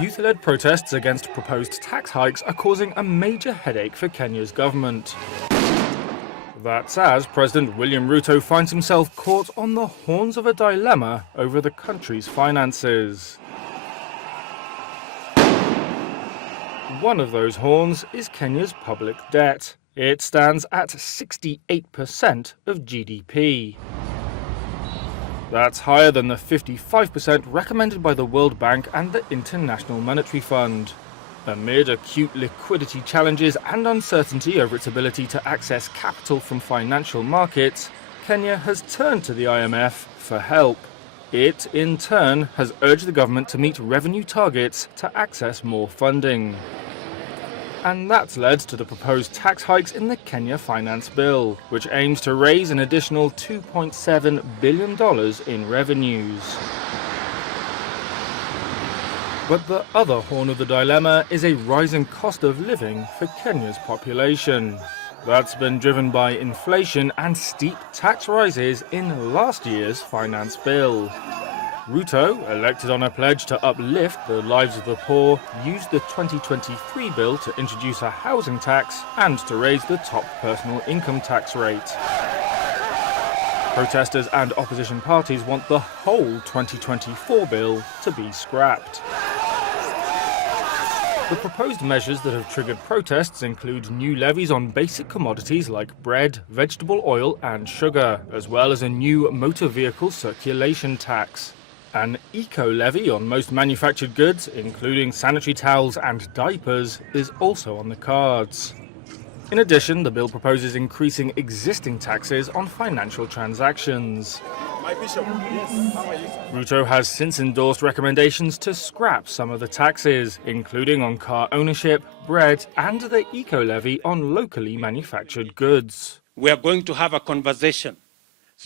Youth-led protests against proposed tax hikes are causing a major headache for Kenya's government. That's as President William Ruto finds himself caught on the horns of a dilemma over the country's finances. One of those horns is Kenya's public debt. It stands at 68% of GDP. That's higher than the 55% recommended by the World Bank and the International Monetary Fund. Amid acute liquidity challenges and uncertainty over its ability to access capital from financial markets, Kenya has turned to the IMF for help. It, in turn, has urged the government to meet revenue targets to access more funding. And that's led to the proposed tax hikes in the Kenya Finance Bill, which aims to raise an additional $2.7 billion in revenues. But the other horn of the dilemma is a rising cost of living for Kenya's population. That's been driven by inflation and steep tax rises in last year's finance bill. Ruto, elected on a pledge to uplift the lives of the poor, used the 2023 bill to introduce a housing tax and to raise the top personal income tax rate. Protesters and opposition parties want the whole 2024 bill to be scrapped. The proposed measures that have triggered protests include new levies on basic commodities like bread, vegetable oil and sugar, as well as a new motor vehicle circulation tax. An eco-levy on most manufactured goods, including sanitary towels and diapers, is also on the cards. In addition, the bill proposes increasing existing taxes on financial transactions. Ruto has since endorsed recommendations to scrap some of the taxes, including on car ownership, bread, and the eco-levy on locally manufactured goods. We are going to have a conversation.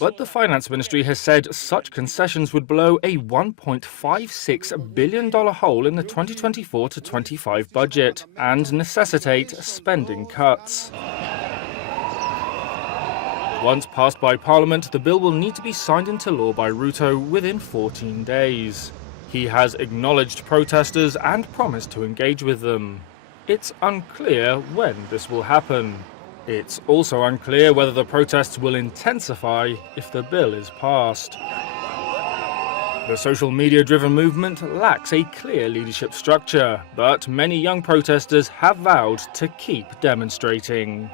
But the Finance Ministry has said such concessions would blow a $1.56 billion hole in the 2024 to 25 budget and necessitate spending cuts. Once passed by Parliament, the bill will need to be signed into law by Ruto within 14 days. He has acknowledged protesters and promised to engage with them. It's unclear when this will happen. It's also unclear whether the protests will intensify if the bill is passed. The social media-driven movement lacks a clear leadership structure, but many young protesters have vowed to keep demonstrating.